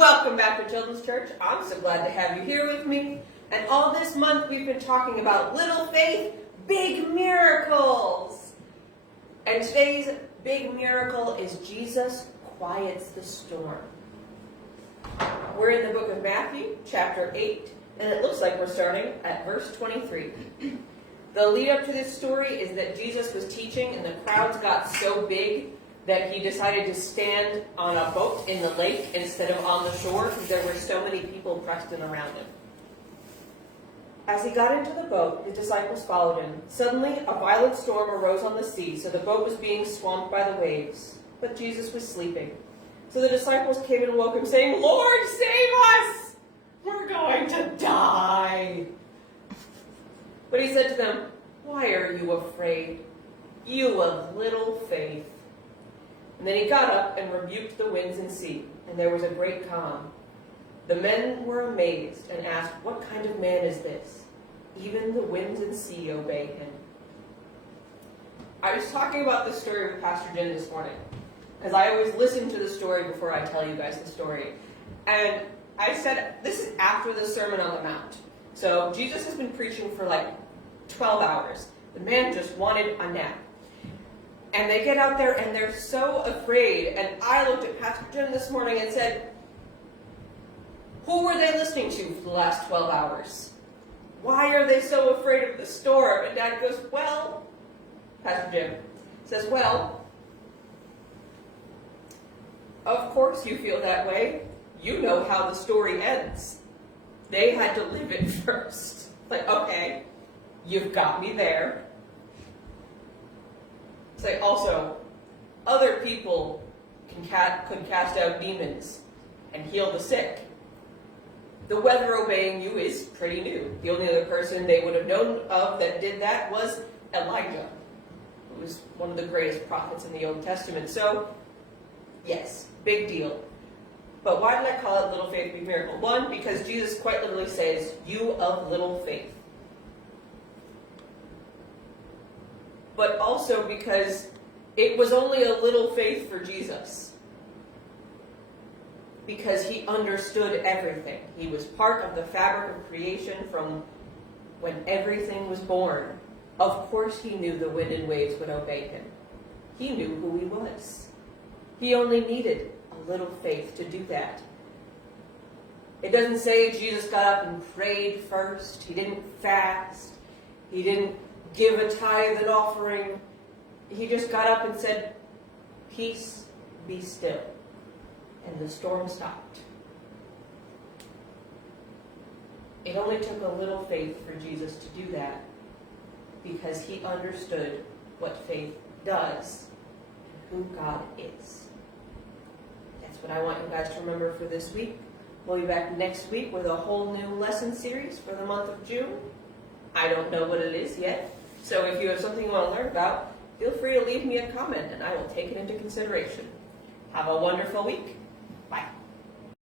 Welcome back to Children's Church. I'm so glad to have you here with me. And all this month we've been talking about little faith, big miracles. And today's big miracle is Jesus quiets the storm. We're in the book of Matthew, chapter 8, and it looks like we're starting at verse 23. The lead up to this story is that Jesus was teaching and the crowds got so big that he decided to stand on a boat in the lake instead of on the shore because there were so many people pressed in around him. As he got into the boat, his disciples followed him. Suddenly, a violent storm arose on the sea, so the boat was being swamped by the waves. But Jesus was sleeping. So the disciples came and woke him, saying, "Lord, save us! We're going to die!" But he said to them, "Why are you afraid, you of little faith?" And then he got up and rebuked the winds and sea, and there was a great calm. The men were amazed and asked, "What kind of man is this? Even the winds and sea obey him." I was talking about this story with Pastor Jim this morning, because I always listen to the story before I tell you guys the story. And I said, this is after the Sermon on the Mount. So Jesus has been preaching for like 12 hours. The man just wanted a nap. And they get out there and they're so afraid. And I looked at Pastor Jim this morning and said, who were they listening to for the last 12 hours? Why are they so afraid of the storm? And Dad goes, well, Pastor Jim says, well, of course you feel that way. You know how the story ends. They had to live it first. Like, okay, you've got me there. It's like also, other people could cast out demons and heal the sick. The weather obeying you is pretty new. The only other person they would have known of that did that was Elijah, who was one of the greatest prophets in the Old Testament. So, yes, big deal. But why did I call it little faith, big miracle? One, because Jesus quite literally says, "You of little faith." But also because it was only a little faith for Jesus. Because he understood everything. He was part of the fabric of creation from when everything was born. Of course he knew the wind and waves would obey him. He knew who he was. He only needed a little faith to do that. It doesn't say Jesus got up and prayed first. He didn't fast. He didn't give a tithe and offering. He just got up and said, "Peace, be still." And the storm stopped. It only took a little faith for Jesus to do that because he understood what faith does and who God is. That's what I want you guys to remember for this week. We'll be back next week with a whole new lesson series for the month of June. I don't know what it is yet. So if you have something you want to learn about, feel free to leave me a comment and I will take it into consideration. Have a wonderful week.